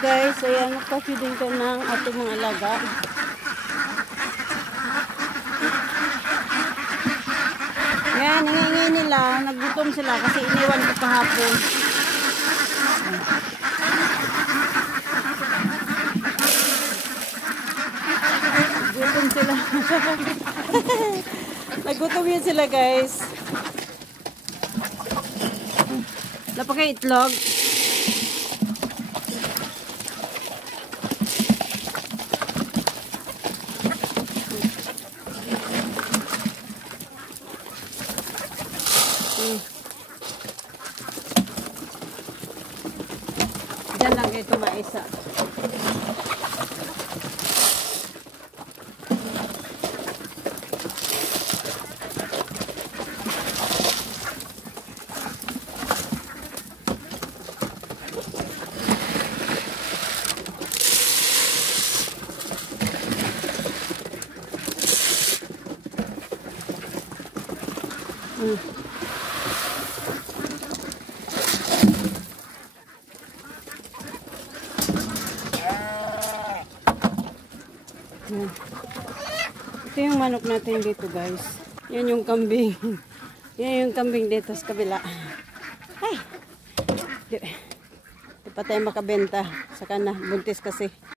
Guys, ayan, magpa-feeding ko ng ating mga alaga. Ayan, ingay nila. Nagutom sila kasi iniwan ko kahapon. Nagutom sila. Nagutom yun sila, guys. Napakay itlog. Diyan lang ito maisa. Ito yung manok natin dito, guys. Yan yung kambing. Yan yung kambing dito sa kabila. Ay! Di pa tayo makabenta. Saka na, buntis kasi.